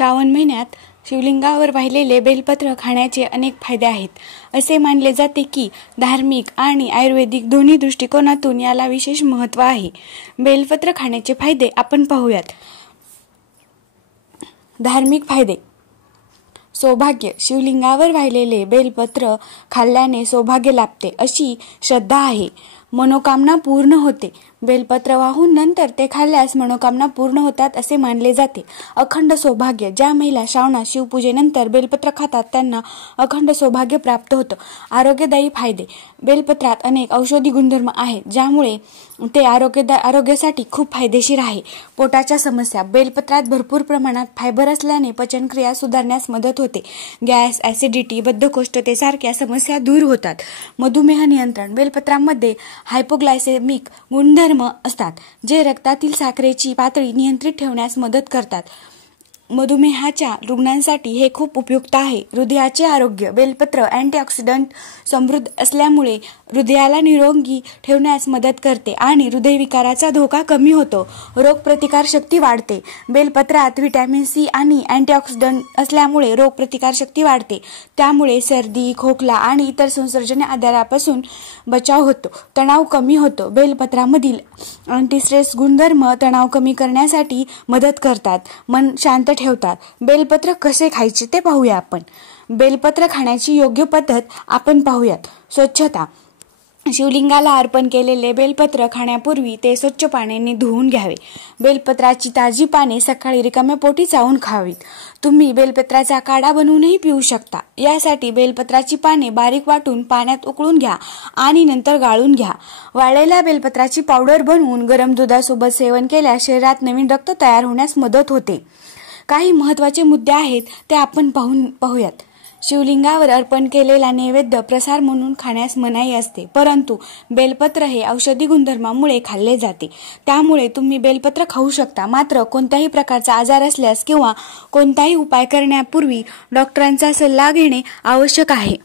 श्रावण महिन्यात शिवलिंगावर वाहिलेले बेलपत्र खाण्याचे अनेक फायदे आहेत. असे मानले जाते की धार्मिक आणि आयुर्वेदिक दोन्ही दृष्टिकोनातून याला विशेष महत्त्व आहे. बेलपत्र खाण्याचे फायदे आपण पाहूयात. धार्मिक फायदे. सौभाग्य. शिवलिंगावर वाहिलेले बेलपत्र खाल्ल्याने सौभाग्य लाभते अशी श्रद्धा आहे. मनोकामना पूर्ण होते. बेलपत्र वाहून नंतर ते खाल्ल्यास मनोकामना पूर्ण होतात असे मानले जाते. अखंड सौभाग्य. ज्या महिला श्रावणात शिवपूजेनंतर बेलपत्र खातात त्यांना अखंड सौभाग्य प्राप्त होतं. आरोग्यदायी फायदे. बेलपत्रात अनेक औषधी गुणधर्म आहेत ज्यामुळे ते आरोग्यासाठी खूप फायदेशीर आहे. पोटाच्या समस्या. बेलपत्रात भरपूर प्रमाणात फायबर असल्याने पचनक्रिया सुधारण्यास मदत होते. गॅस, ॲसिडिटी, बद्धकोष्ठतेसारख्या समस्या दूर होतात. मधुमेह नियंत्रण. बेलपत्रामध्ये हायपोग्लायसेमिक गुणधर्म असतात जे रक्तातील साखरेची पातळी नियंत्रित ठेवण्यास मदत करतात. मधुमेहाच्या रुग्णांसाठी हे खूप उपयुक्त आहे. हृदयाचे आरोग्य. बेलपत्र अँटीऑक्सिडंट समृद्ध असल्यामुळे हृदयाला निरोगी ठेवण्यास मदत करते आणि हृदयविकाराचा धोका कमी होतो. रोगप्रतिकार शक्ती वाढते. बेलपत्रात व्हिटॅमिन सी आणि अँटीऑक्सिडंट असल्यामुळे रोगप्रतिकार शक्ती वाढते. त्यामुळे सर्दी, खोकला आणि इतर संसर्गजन्य आजारापासून बचाव होतो. तणाव कमी होतो. बेलपत्रामधील अँटीस्ट्रेस गुणधर्म तणाव कमी करण्यासाठी मदत करतात. मन शांत ठेवतात. बेलपत्र कसे खायचे ते पाहूया आपण. बेलपत्र खाण्याची योग्य पद्धत आपण पाहूयात. स्वच्छता. शिवलिंगाला अर्पण केलेले बेलपत्र खाण्यापूर्वी ते स्वच्छ पाण्याने धुवून घ्यावे. बेलपत्राची ताजी पाने सकाळी रिकाम्या पोटी चावून खावीत. तुम्ही बेलपत्राचा काढा बनवूनही पिऊ शकता. यासाठी बेलपत्राची पाने बारीक वाटून पाण्यात उकळून घ्या आणि नंतर गाळून घ्या. वाळलेल्या बेलपत्राची पावडर बनवून गरम दुधासोबत सेवन केल्यास शरीरात नवीन रक्त तयार होण्यास मदत होते. काही महत्त्वाचे मुद्दे आहेत ते आपण पाहूयात. शिवलिंगावर अर्पण केलेला नैवेद्य प्रसाद म्हणून खाण्यास मनाई असते, परंतु बेलपत्र हे औषधी गुणधर्मामुळे खाल्ले जाते. त्यामुळे तुम्ही बेलपत्र खाऊ शकता. मात्र कोणत्याही प्रकारचा आजार असल्यास किंवा कोणताही उपाय करण्यापूर्वी डॉक्टरांचा सल्ला घेणे आवश्यक आहे.